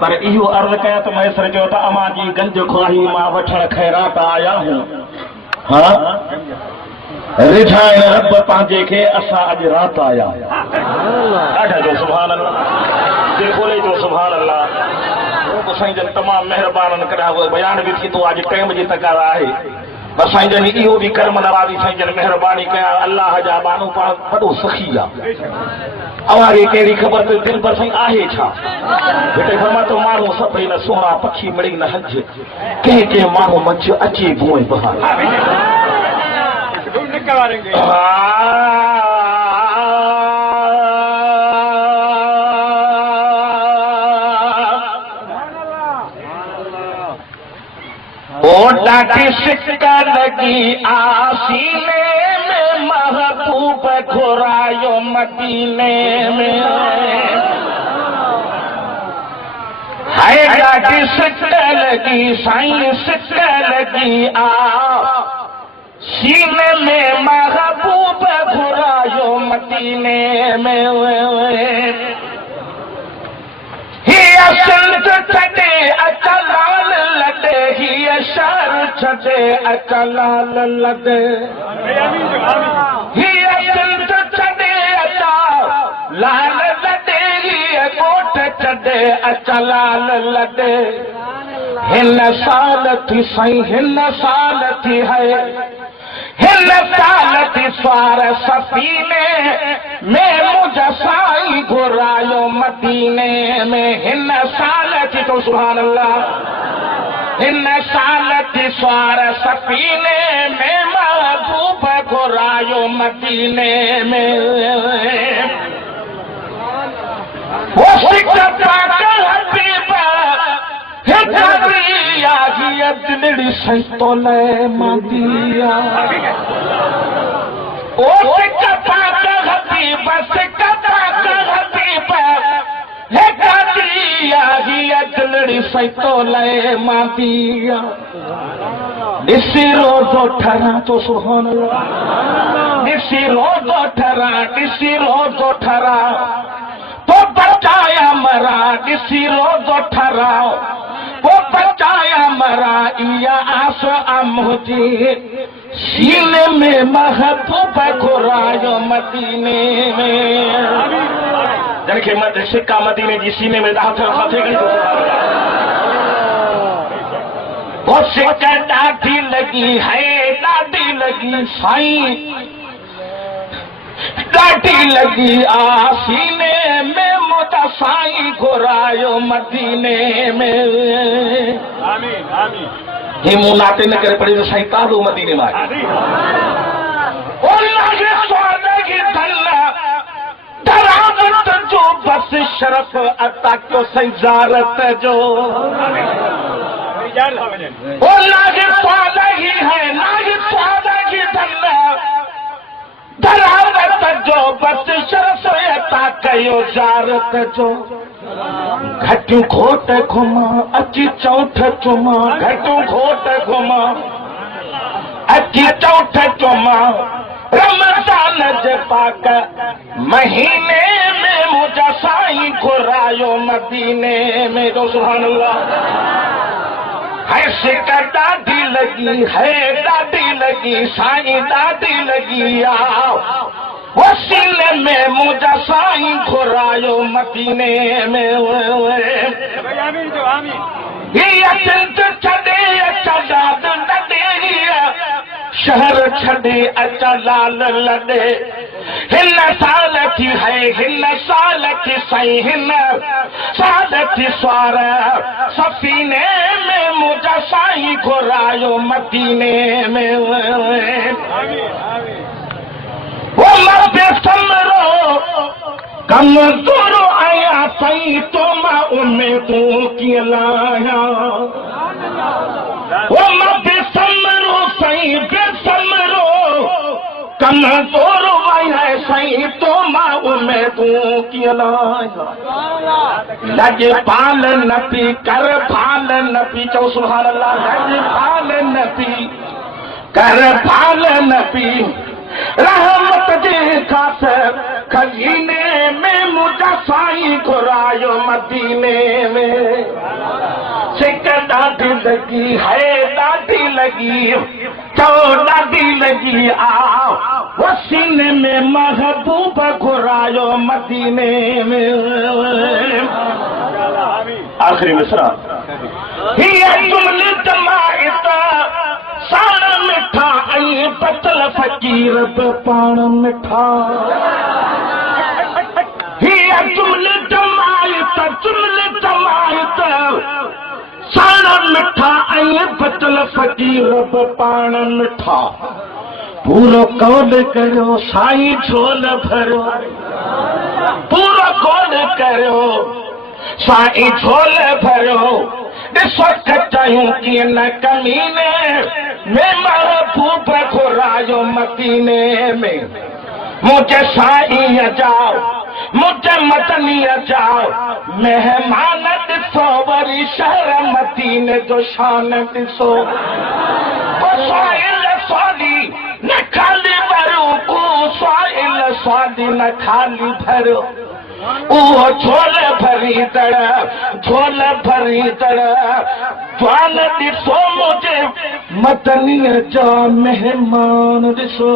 पर इहो अर्ज़ कया तो मैसर जो त अमां जी गंज ख्वाही मां वठण खैरात आया हूं। हाँ रिझाइण रब पंहिंजे खे असां अॼु रात आया। ॾाढा जो सुभान अल्लाह, दिल खोले जो सुभान अल्लाह। साईं जन तमामु महिरबान करा उहो बयान बि थी थो। अॼु टाइम जी तकारा आहे। बस साईं जन इहो बि कर्म नवाज़ी साईं जन महिरबानी कया। अल्लाह जा बानू पाण वॾो सखी आहे। अवारी कहिड़ी ख़बर त दिल पर साईं आहे छा। बेटे फरमा तो माण्हू सभई न सोना पखी मिड़ी न हज, कंहिं कंहिं माण्हू मंझि अचे बुए बहार। ओ ॾाढी सिक लगी आसीने में महबूब घुरायो मदीने में। हाय ॾाढी सिक लगी साईं सिक लगी सीने में महबूब घुरायो मदीने में। ही सिंध छॾे अचलाल लॾे, ही शहर छॾे अचलाल लॾे। ही सिंध छॾे अचलाल लॾे, ही ॻोठ छॾे अचलाल लॾे। हिन साल थी साईं हिन साल थी है, हिन साल थी स्वार सफ़ीने में मुंहिंजा साईं घुरायो मदीने में। हिन साल थी तो सुभान अल्लाह, हिन साल थी स्वार सफ़ीने में महबूब घुरायो मदीने में। वो सिक पाक हबीब दिलड़ी संतोले मादिया। ओ सिक पाक हबीब सिक पाक हबीब हे कादिया ही दिलड़ी संतोले मादिया। ॾिसी रोज़ो ठरा तो सुभान अल्लाह, ॾिसी रोज़ो ठरा, ॾिसी रोज़ो ठरा तो बचाया मरा, ॾिसी रोज़ो ठरा वो बचाया मरा। इया आस मुझे सीने में महबूब घुरायो मदीने में। जंहिंखे मत सिक्का मदीने जी सीने में दाख़िल किथे कई। वो सिक्का ॾाढी लगी है, ॾाढी लगी साईं ॾाढी लगी सीने में मुंहिंजा साईं घुरायो मदीने में। आमीन आमीन। हे मूं नाते न करे पढ़ी साईं ताज़ो मदीने में आहे। ओ लागे स्वाद की धल्ला दरावत जो बस शरफ अता क्यों साईं ज़ारत जो। ओ लागे स्वाद ही है, लागे स्वाद की धल्ला दरावत जो बस शरफ अता कयो ज़ारत जो। घटियूं घोट घुमा अची चौठ चुमा, घटियूं घोट घुमा अची चौठ चुमा। रमज़ान जे पाक महीने में मुंहिंजा साईं घुरायो मदीने में जो सुभान अल्लाह। है सिक ॾाढी लगी है, ॾाढी लगी साईं ॾाढी लगी आ। वो सीने में मुंहिंजा साईं घुरायो मदीने में। हीअ सिंध छॾे अचलाल लॾे, शहर छॾे अचलाल लॾे। हिन साल थी है, हिन साल थी साईं हिन साल थी स्वार सफ़ीने में मुंहिंजा साईं घुरायो मदीने में। वो मर्द समरो कमज़ोर आया साईं तो मां उम्मीदूं कीअं लाहियां। वो मर्द समरो साईं बेसमरो कमज़ोर आया साईं तो मां उम्मीदूं कीअं लाहियां। लॻ पाल न पी कर फाल न पी चओ सुभान अल्लाह। लॻ पाल न पी कर फाल न पी रहमत जे खास खजीने में मुंहिंजा साईं घुरायो मदीने में। डांटी लगी है डांटी लगी तो डांटी लगी आओ वो सीने में महबूब घुरायो मदीने में। आखिरी मिसरा जमायता साण मिठा ऐं पतल फकीर पे पाण मिठा जुमले जमायत साण मिठा ऐं पतल फकीर पे पाण मिठा। पूरो कौल करो साईं झोल भरो पूरो कौल करो साईं झोल भरो ॾिसो कचायूं कीअं न कमीने में महबूब घुरायो मदीने में। मुझे साईं जाओ मुझे मदनीअ जाओ मेहमान ॾिसो वरी शहर मदीने जो शान ॾिसो। स्वादी न खाली भरो साइल स्वादी न खाली भरो उहो झोल भरी तड़ जवान ॾिसो मुझे मदनीअ जा मेहमान ॾिसो।